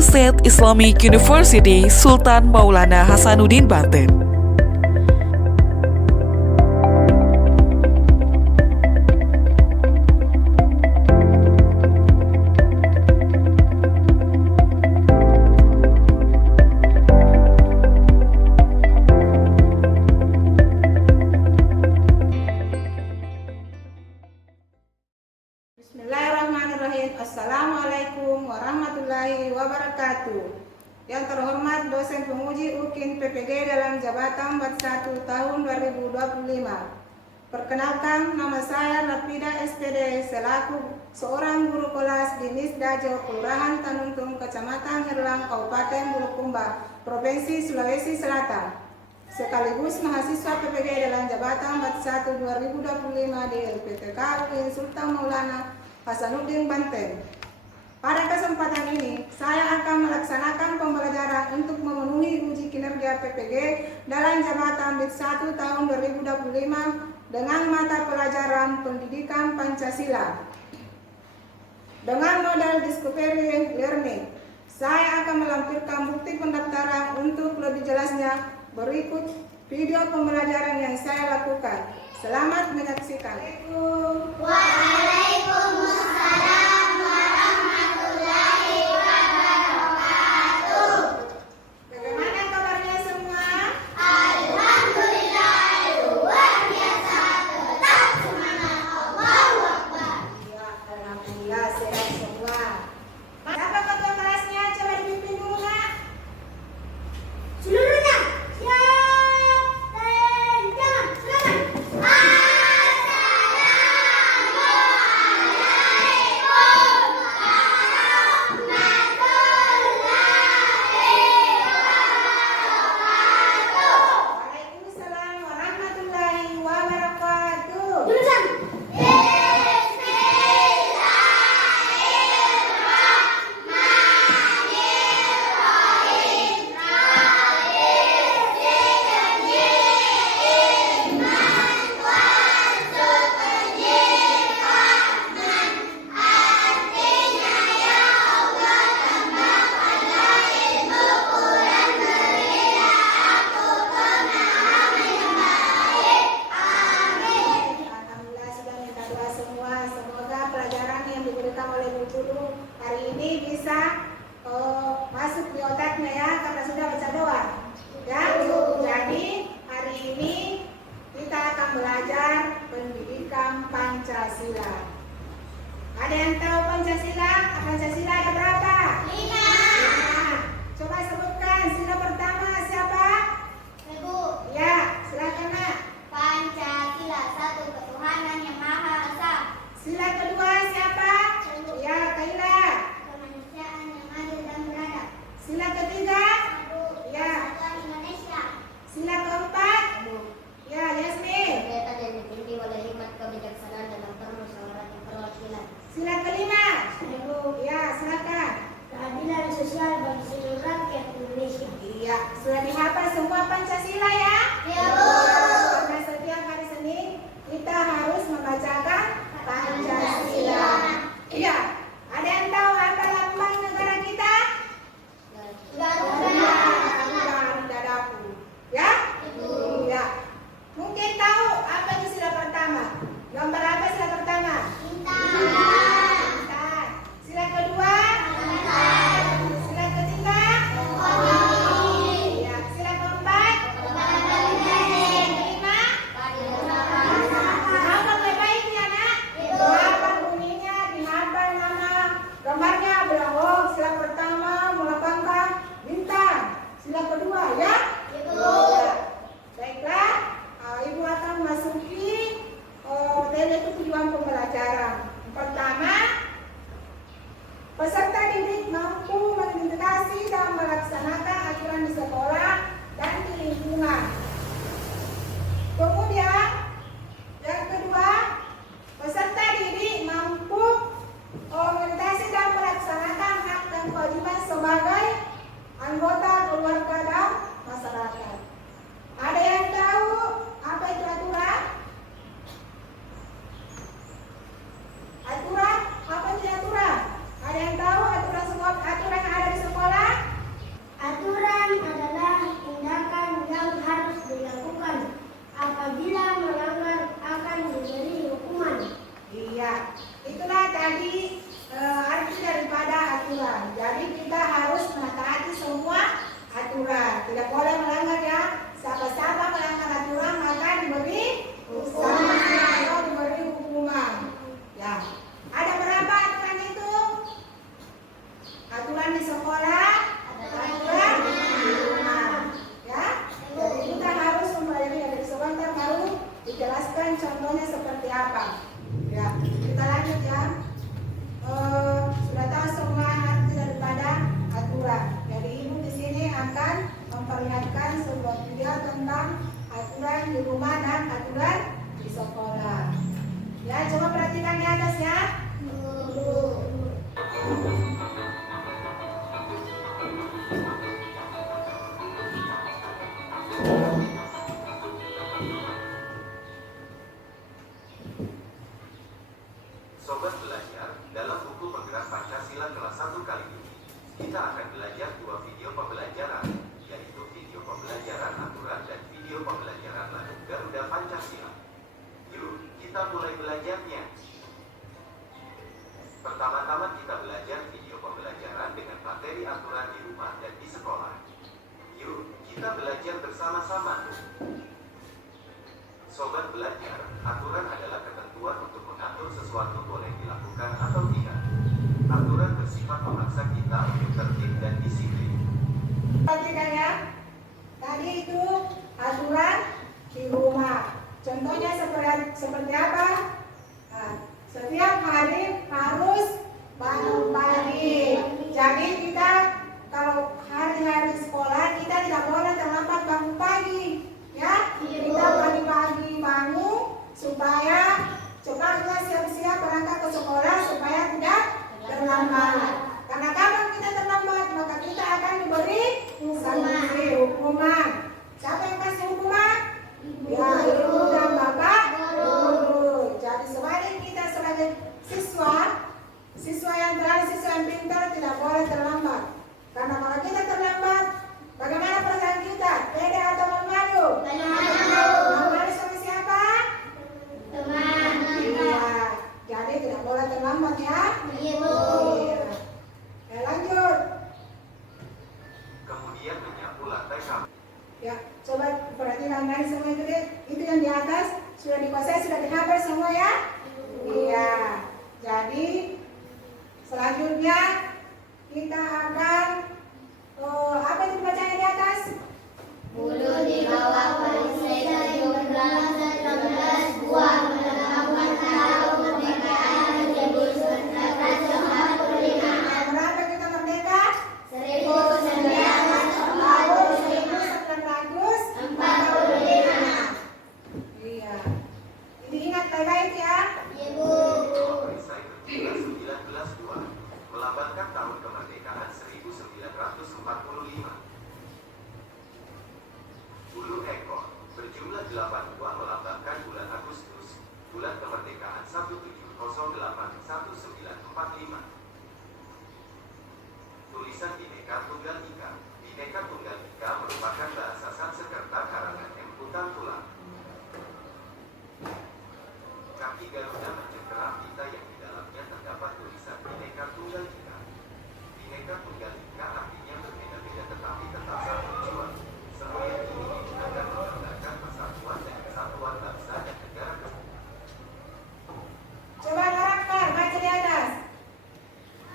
State Islamic University Sultan Maulana Hasanuddin Banten. Bismillahirrahmanirrahim. Assalamualaikum warahmatullahi wabarakatuh. Yang terhormat dosen penguji UKIN PPG dalam jabatan 41 tahun 2025. Perkenalkan, nama saya Rapida SPD selaku seorang guru kelas di Nisdajo, Kelurahan Tanuntung, Kecamatan Herlang, Kabupaten Bulukumba, Provinsi Sulawesi Selatan. Sekaligus mahasiswa PPG dalam jabatan 41 2025 di LPTK UIN Sultan Maulana Hasanuddin Banten. Pada kesempatan ini, saya akan melaksanakan pembelajaran untuk memenuhi uji kinerja PPG dalam jabatan BIT 1 tahun 2025 dengan mata pelajaran Pendidikan Pancasila. Dengan modal Discovery Learning, saya akan melampirkan bukti pendaftaran. Untuk lebih jelasnya, berikut video pembelajaran yang saya lakukan. Selamat menyaksikan. Waalaikumsalam warahmatullahi wabarakatuh. Bagaimana kabarnya semua? Alhamdulillah, luar biasa, tetap semangat. Allahu Akbar. Ya, alhamdulillah sehat semua. Siapa ketua kelasnya? Coba dipimpin dulu, Nak. Seluruhnya siap dan jangan silakan. Waalaikumsalam warahmatullahi wabarakatuh. Jurusan Alhamdulillah sudah minta doa semua. Semoga pelajaran yang diberikan oleh Bu Guru hari ini bisa masuk di otaknya ya, karena sudah baca doa. Ya, jadi hari ini kita akan belajar pendidikan Pancasila. Ada yang tahu Pancasila? Pancasila ada berapa? 5. Coba sebutkan. Sila pertama siapa? Ibu. Ya, silakan Nak. Pancasila, satu ketuhanan yang Maha Esa, Sila kedua siapa? Ya, Kaila. kemanusiaan yang adil dan beradab, Sila ketiga? satu Ya. kesatuan Indonesia, Sila keempat? Ya, Yasmin. kereta dan dipimpin oleh hikmat kebijaksanaan dalam permusyawaratan perwakilan, Sila kelima? Ya, silakan. keadilan sosial bagi seluruh rakyat Indonesia. Iya, rumah dan aturan di sekolah. Ya, coba perhatikan di atas ya. Sobat belajar, dalam buku penggerak Pancasila kelas 1 kali ini, kita akan belajar dua video pembelajaran, yaitu video pembelajaran aturan dan video pembelajaran lagu Garuda Pancasila. Yuk, kita mulai belajarnya. Pertama-tama kita belajar video pembelajaran dengan materi aturan di rumah dan di sekolah. Yuk, kita belajar bersama-sama. Sobat belajar, aturan adalah ketentuan untuk mengatur sesuatu boleh dilakukan atau tidak. Aturan bersifat memaksa kita untuk tertib dan disiplin. Perhatikan ya. Tadi itu aturan di rumah. Contohnya seperti apa? Nah, setiap hari harus bangun pagi. Jadi kita kalau hari-hari sekolah kita tidak boleh terlambat bangun pagi. Ya, kita pagi-pagi bangun supaya cepat juga siap-siap berangkat ke sekolah supaya tidak terlambat. Karena kalau kita terlambat maka kita akan diberi sanksi hukuman. Siapa yang kasih hukuman? Ya, ibu dan bapak guru. Jadi sebagai kita sebagai siswa yang terlalu siswa yang pintar tidak boleh terlambat. Karena kalau kita terlambat, bagaimana perasaan kita? Pede atau malu? Malu sama siapa? Teman. Iya. Jadi tidak boleh terlambat ya. Iya. Lanjut. Kemudian menyapu lantai kamar. Ya, coba perhatikan lagi semua itu deh. Itu yang di atas sudah dikuasai, sudah dihafal semua ya. Iya. Jadi selanjutnya kita akan apa itu bacaan di atas? Bulu di bawah perisai sayur beras 19 buah melambangkan tahun kemerdekaan 1945. Berapa kita merdeka? 1945. Iya. Jadi ingat baik-baik ya. Ibu. Perisai berjumlah 19 buah, melambangkan tahun kemerdekaan 1945. Bulu ekor berjumlah 8 buah melambangkan bulan Agustus, bulan kemerdekaan 1708-1945. Tulisan Bhinneka Tunggal Ika. Bhinneka Tunggal Ika merupakan bahasa Sanskerta karangan M. Kutangkulam. Kaki Garuda mencengkeram pita yang di dalamnya terdapat tulisan Bhinneka Tunggal Ika. Bhinneka Tunggal Ika artinya berbeda-beda tetapi tetap satu tujuan. Semboyan ini digunakan menggambarkan persatuan dan kesatuan bangsa dan negara. Coba karakter baca di atas.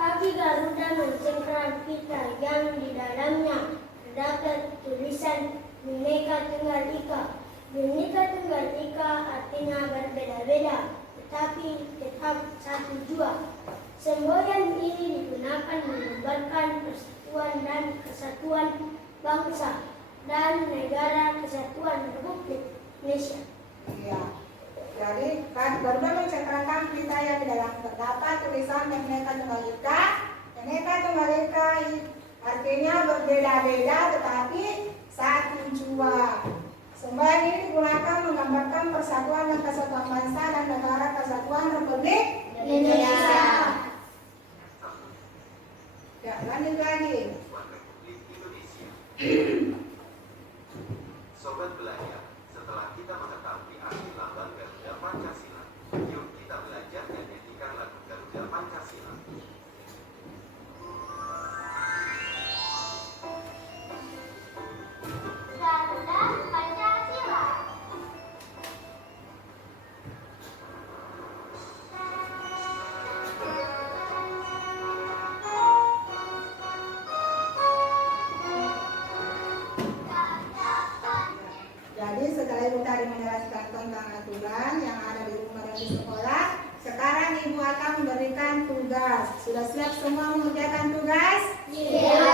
Kaki Garuda mencengkeram pita yang di dalamnya terdapat tulisan Bhinneka Tunggal Ika. Bhinneka Tunggal Ika artinya berbeda-beda, tetapi tetap satu jua. Semboyan ini digunakan menggambarkan persatuan dan kesatuan bangsa dan negara kesatuan Republik Indonesia. Iya. Jadi kan Garuda mencengkeramkan pita yang di dalam terdapat tulisan Bhinneka Tunggal Ika. Bhinneka Tunggal Ika artinya berbeda-beda tetapi satu jua. Semboyan ini digunakan menggambarkan persatuan dan kesatuan bangsa dan negara kesatuan Republik Indonesia. Ya, lanjut lagi. Republik Indonesia. Sobat belajar, setelah kita mengetahui arti lambang Garuda Pancasila, yuk kita belajar dan nyanyikan lagu Garuda Pancasila. Garuda Pancasila. Jadi setelah Ibu tadi menjelaskan tentang aturan yang ada di rumah dan di sekolah, sekarang Ibu akan memberikan tugas. Sudah siap semua mengerjakan tugas? Iya.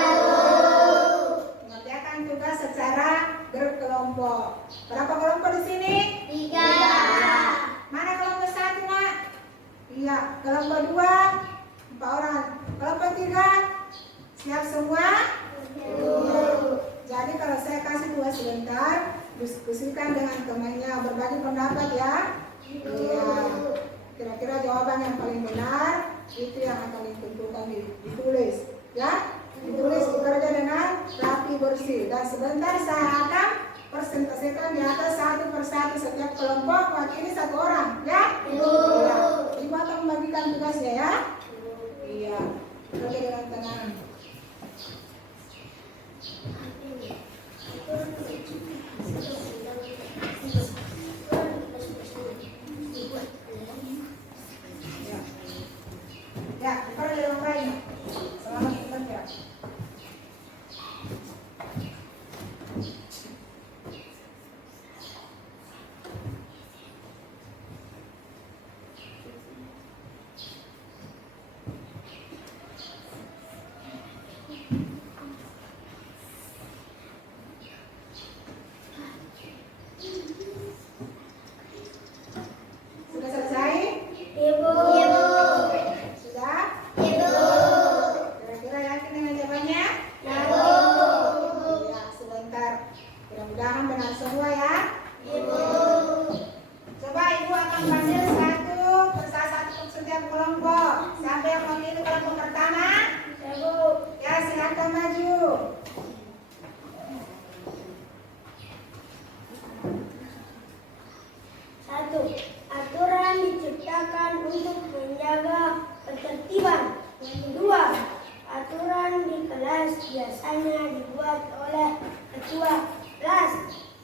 Mengerjakan tugas. tugas secara berkelompok. Berapa kelompok di sini? 3. Mana kelompok 1, Nak? Iya, kelompok 2 4 orang. Kelompok 3 siap semua? Jadi kalau saya kasih tugas sebentar, diskusikan dengan temannya, berbagi pendapat ya. Iya. Kira-kira jawaban yang paling benar itu yang akan ditentukan ditulis, ya. Ditulis, bekerja dengan rapi bersih. Dan sebentar saya akan presentasikan di atas satu persatu setiap kelompok wakili 1 orang, ya. Iya. Ibu akan membagikan tugasnya ya. Iya. Bekerja dengan tenang. Ya, kalau ada yang lain, selamat bekerja. Sudah selesai? Ibu. Sudah? Ibu. Kira-kira yakin dengan jawabannya? Ibu. Ya, sebentar. Mudah-mudahan benar semua ya. Ibu. Coba ibu akan panggil satu persatu untuk setiap kelompok. Siapa yang memilih kelompok pertama? Ibu. Ya, silakan maju. Satu, aturan diciptakan untuk menjaga ketertiban. Yang kedua, aturan di kelas biasanya dibuat oleh ketua kelas.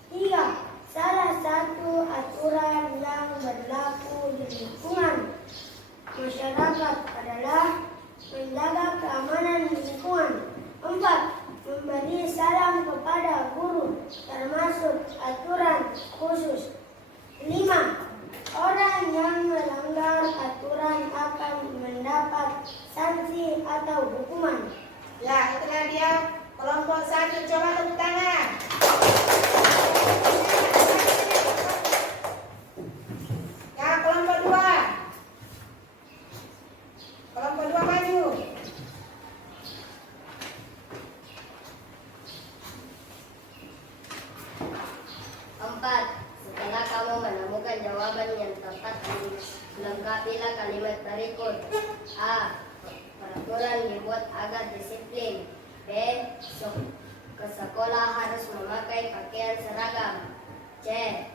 3, salah satu aturan yang berlaku di lingkungan masyarakat adalah menjaga keamanan lingkungan. 4, memberi salam kepada guru, termasuk aturan khusus. 5, orang yang melanggar aturan akan mendapat sanksi atau hukuman. Ya, itulah dia kelompok 1. Coba tepuk tangan. Ya, kelompok 2. Kelompok 2 maju. 4, setelah kamu menemukan jawaban yang tepat, lengkapilah kalimat berikut. A, peraturan dibuat agar disiplin. B, ke sekolah harus memakai pakaian seragam. C,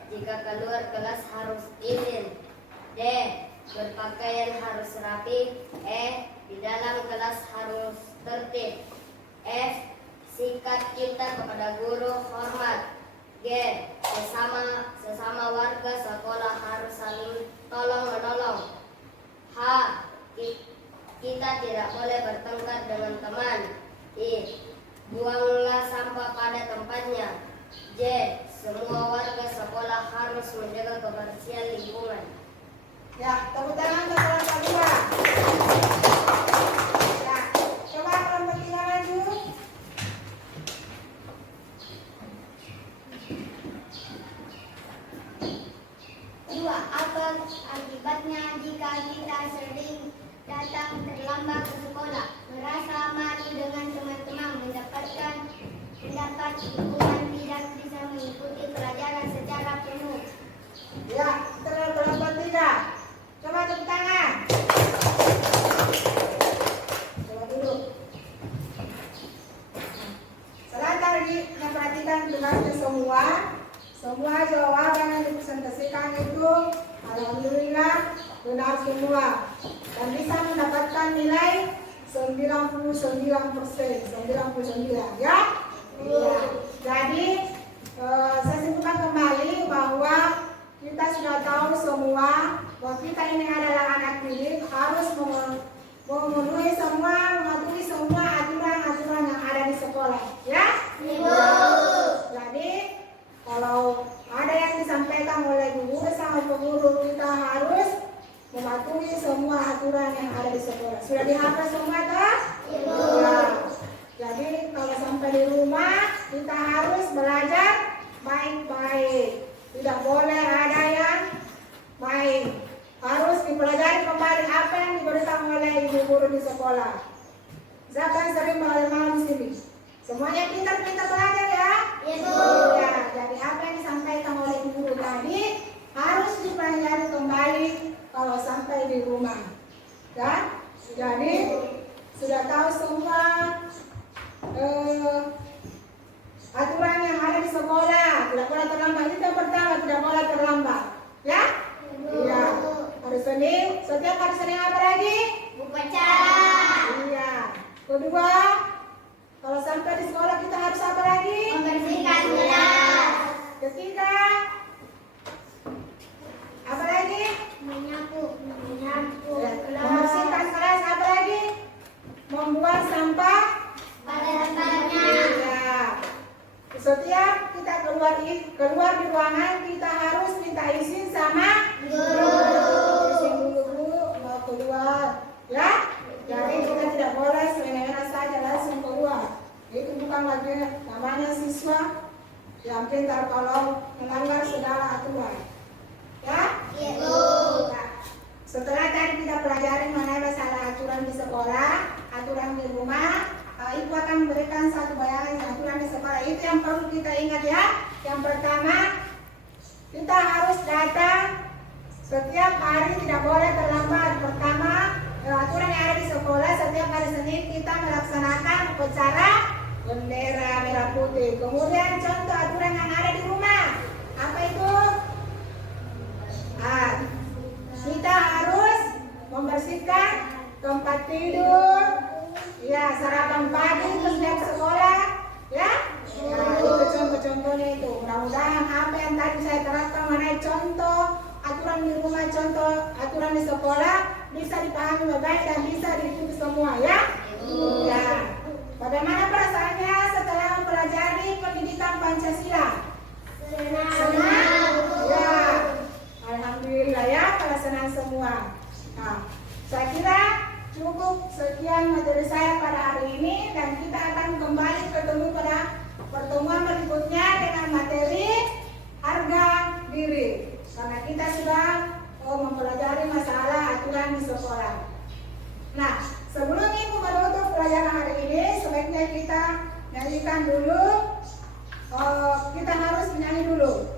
jika keluar kelas harus izin. D, berpakaian harus rapi. E, di dalam kelas harus tertib. F, sikap kita kepada guru hormat. G, sesama warga sekolah harus saling tolong menolong. H, kita tidak boleh bertengkar dengan teman. I, buanglah sampah pada tempatnya. J, semua warga sekolah harus menjaga kebersihan lingkungan. Ya, tepuk tangan untuk kelompok 2. Ya, coba kelompok 3 maju. Kedua, apa akibatnya jika kita sering datang terlambat ke sekolah, merasa malu dengan teman-teman, mendapatkan pendapat lingkungan, tidak bisa mengikuti pelajaran secara penuh. Ya, itulah kelompok 3. Coba tepuk tangan. Coba duduk. Setelah tadi memperhatikan tugasnya semua jawaban yang dipresentasikan itu alhamdulillah benar semua dan bisa mendapatkan nilai 99% ya. Iya. Jadi saya simpulkan kembali bahwa kita sudah tahu semua bahwa kita ini adalah anak didik, harus mematuhi semua aturan-aturan yang ada di sekolah, ya. Jadi kalau ada yang disampaikan oleh guru sama pengurus, kita harus mematuhi semua aturan yang ada di sekolah. Sudah dihafal semua, toh? Ya. Jadi kalau sampai di rumah kita harus Baik, harus dipelajari kembali apa yang diberikan oleh ibu guru di sekolah. Siapa yang sering malam-malam di sini? Semuanya pintar-pintar belajar ya? Ya, jadi apa yang disampaikan oleh ibu guru tadi harus dipelajari kembali kalau sampai di rumah. Ya, jadi sudah tahu semua aturan yang ada di sekolah. Tidak boleh terlambat. Itu yang pertama, tidak boleh terlambat. Ya? Iya. Hari Senin, setiap hari Senin apa lagi? Upacara. Iya. Kedua, kalau sampai di sekolah kita harus apa lagi? Membersihkan kelas. Ketiga, apa lagi? Menyapu Ya, kelas. membersihkan kelas. Apa lagi? Membuang sampah Pada tempatnya. ya. Setiap kita keluar di ruangan kita harus minta izin sama Guru. izin dulu mau keluar ya. Jadi kita tidak boleh semena-mena saja langsung keluar. Itu bukan lagi namanya siswa yang pintar kalau melanggar segala aturan ya. Nah, setelah tadi kita pelajari mengenai masalah aturan di sekolah, aturan di rumah, Ibu akan memberikan satu bayangan aturan di sekolah. Itu yang perlu kita ingat ya. Yang pertama, kita harus datang setiap hari, tidak boleh terlambat. Pertama, aturan yang ada di sekolah, setiap hari Senin kita melaksanakan upacara bendera merah putih. Kemudian contoh aturan yang ada di rumah, apa itu? Kita harus membersihkan tempat tidur, ya, sarapan pagi setiap sekolah, ya. Nah, itu contoh-contohnya itu. Mudah-mudahan apa yang tadi saya terapkan mengenai contoh aturan di rumah, contoh aturan di sekolah bisa dipahami baik dan bisa diikuti semua, ya. Ya. Bagaimana perasaannya setelah mempelajari pendidikan Pancasila? Senang. Ya. Alhamdulillah ya, pada senang semua. Nah, saya kira cukup sekian materi saya pada hari ini dan kita akan kembali bertemu pada pertemuan berikutnya dengan materi harga diri. Karena kita sudah mempelajari masalah aturan di sekolah. Nah, sebelum Ibu menutup pelajaran hari ini, sebaiknya kita nyanyikan dulu. Kita harus menyanyi dulu.